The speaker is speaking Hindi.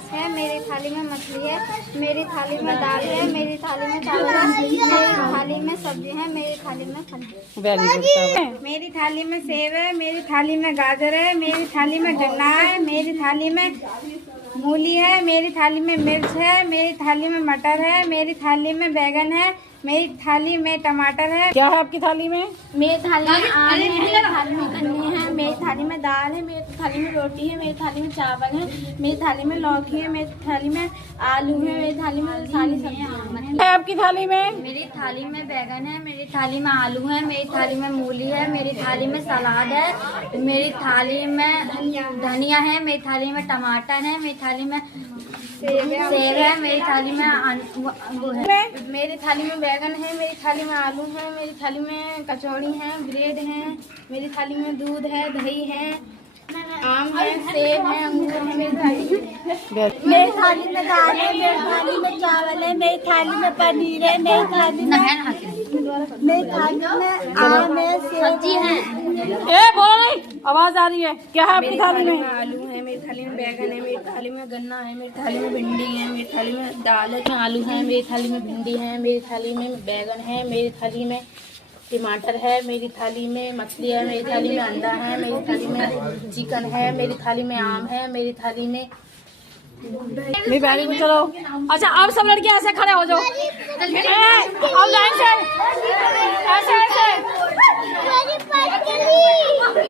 मांस है, मेरी थाली में मछली है, मेरी थाली में दाल है, मेरी थाली में चावल है, मेरी थाली में सब्जी है, मेरी थाली में फल है। Very good. मेरी थाली में सेब है, मेरी थाली में गाजर है, मेरी थाली में गन्ना है, मेरी थाली में मूली है, मेरी थाली में मिर्च है, मेरी थाली में मटर है, मेरी थाली में बैगन है, मेरी थाली में टमाटर है। क्या है आपकी थाली में? मेरी थाली में आम है, मेरी थाली में गन्ने हैं, मेरी थाली में दाल है, मेरी थाली में रोटी है, मेरी थाली में चावल है, मेरी थाली में लौकी है, मेरी थाली में आलू है, मेरी थाली में सारी सब्जियां है आपकी थाली में? मेरी थाली में बैगन है, मेरी थाली में आलू है, मेरी थाली में मूली है, मेरी थाली में सलाद है, मेरी थाली में धनिया है, मेरी थाली में टमाटर है, मेरी थाली में सेब है, मेरी थाली में वो है, मेरी थाली में बैगन है, मेरी थाली में आलू है, मेरी थाली में कचौड़ी है, ब्रेड है, मेरी थाली में दूध है, दही है, आम है, सेब है, अंगूर है, मेरी थाली मेरी थाली में दाल है, मेरी थाली में चावल है, मेरी थाली में पनीर है, मेरी थाली में आम है, सब्जी है। ए बोलो नहीं, आवाज आ रही है। क्या है आपकी थाली में? आलू है, मेरी थाली में बैगन है, मेरी थाली में गन्ना है, मेरी थाली में भिंडी है, मेरी थाली में दाल है, आलू है, मेरी थाली में भिंडी है, मेरी थाली में बैगन है, मेरी थाली में टमाटर है, मेरी थाली में मछली है, मेरी थाली में अंडा है, मेरी थाली में चिकन है, मेरी थाली में आम है, मेरी थाली में वेरी गुड। चलो अच्छा, अब सब लड़कियां ऐसे खड़े हो जाओ। अब लाइन से ऐसे ऐसे